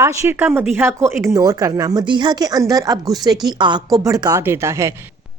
आशिर का मदीहा को इग्नोर करना मदीहा के अंदर अब गुस्से की आग को भड़का देता है।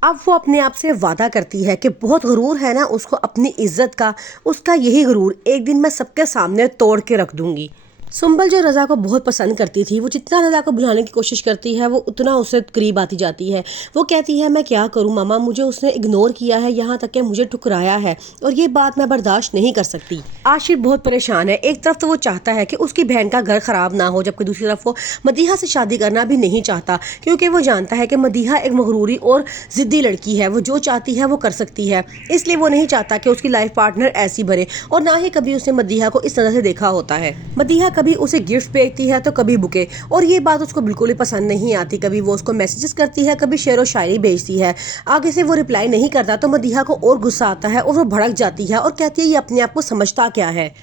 अब वो अपने आप से वादा करती है कि बहुत गुरूर है ना उसको अपनी इज्जत का, उसका यही गुरूर एक दिन मैं सबके सामने तोड़ के रख दूंगी। सुंबल जो रज़ा को बहुत पसंद करती थी, वो जितना रज़ा को बुलाने की कोशिश करती है वो उतना उससे करीब आती जाती है। वो कहती है मैं क्या करूं मामा, मुझे उसने इग्नोर किया है, यहाँ तक कि मुझे ठुकराया है और ये बात मैं बर्दाश्त नहीं कर सकती। आशिर बहुत परेशान है। एक तरफ तो वो चाहता है कि उसकी बहन का घर खराब ना हो, जबकि दूसरी तरफ वो मदीहा से शादी करना भी नहीं चाहता, क्योंकि वो जानता है कि मदीहा एक मगरूरी और ज़िद्दी लड़की है। वो जो चाहती है वो कर सकती है, इसलिए वो नहीं चाहता कि उसकी लाइफ पार्टनर ऐसी बने। और ना ही कभी उसने मदीहा को इस तरह से देखा होता है। मदीहा कभी उसे गिफ्ट भेजती है तो कभी बुके, और ये बात उसको बिल्कुल ही पसंद नहीं आती। कभी वो उसको मैसेजेस करती है, कभी शेर व शायरी भेजती है, आगे से वो रिप्लाई नहीं करता तो मदीहा को और गुस्सा आता है और वो भड़क जाती है और कहती है ये अपने आप को समझता क्या है।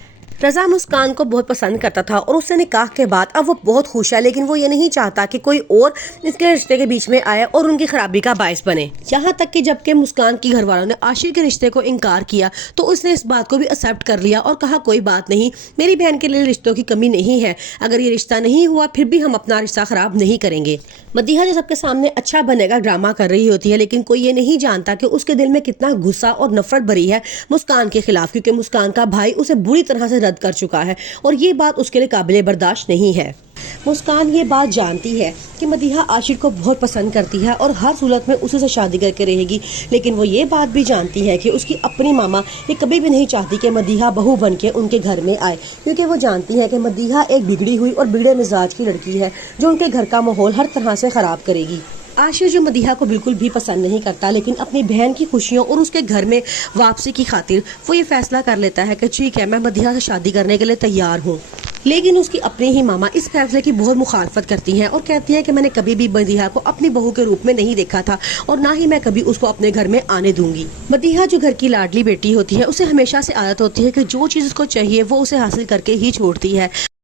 रज़ा मुस्कान को बहुत पसंद करता था और उससे निकाह के बाद अब वो बहुत खुश है, लेकिन वो ये नहीं चाहता कि कोई और इसके रिश्ते के बीच में आए और उनकी खराबी का बायस बने। यहाँ तक कि जबकि मुस्कान की घर वालों ने आशिर के रिश्ते को इनकार किया तो उसने इस बात को भी एक्सेप्ट कर लिया और कहा कोई बात नहीं, मेरी बहन के लिए रिश्तों की कमी नहीं है, अगर ये रिश्ता नहीं हुआ फिर भी हम अपना रिश्ता खराब नहीं करेंगे। मदीहा जो सबके सामने अच्छा बनेगा ड्रामा कर रही होती है, लेकिन कोई ये नहीं जानता कि उसके दिल में कितना गुस्सा और नफरत भरी है मुस्कान के खिलाफ, क्योंकि मुस्कान का भाई उसे बुरी तरह से रद्द कर चुका है और ये बात उसके लिए काबिले बर्दाश्त नहीं है। मुस्कान ये बात जानती है कि मदीहा आशिर को बहुत पसंद करती है और हर सूरत में उसी से शादी करके रहेगी, लेकिन वो ये बात भी जानती है कि उसकी अपनी मामा ये कभी भी नहीं चाहती कि मदीहा बहू बन के उनके घर में आए, क्योंकि वो जानती है कि मदीहा एक बिगड़ी हुई और बिगड़े मिजाज की लड़की है जो उनके घर का माहौल हर तरह से खराब करेगी। आशिर जो मदीहा को बिल्कुल भी पसंद नहीं करता, लेकिन अपनी बहन की खुशियों और उसके घर में वापसी की खातिर वो ये फैसला कर लेता है कि ठीक है मैं मदीहा से शादी करने के लिए तैयार हूँ। लेकिन उसकी अपनी ही मामा इस फैसले की बहुत मुखालफत करती हैं और कहती हैं कि मैंने कभी भी मदीहा को अपनी बहू के रूप में नहीं देखा था और ना ही मैं कभी उसको अपने घर में आने दूंगी। मदीहा जो घर की लाडली बेटी होती है, उसे हमेशा से आदत होती है कि जो चीज उसको चाहिए वो उसे हासिल करके ही छोड़ती है।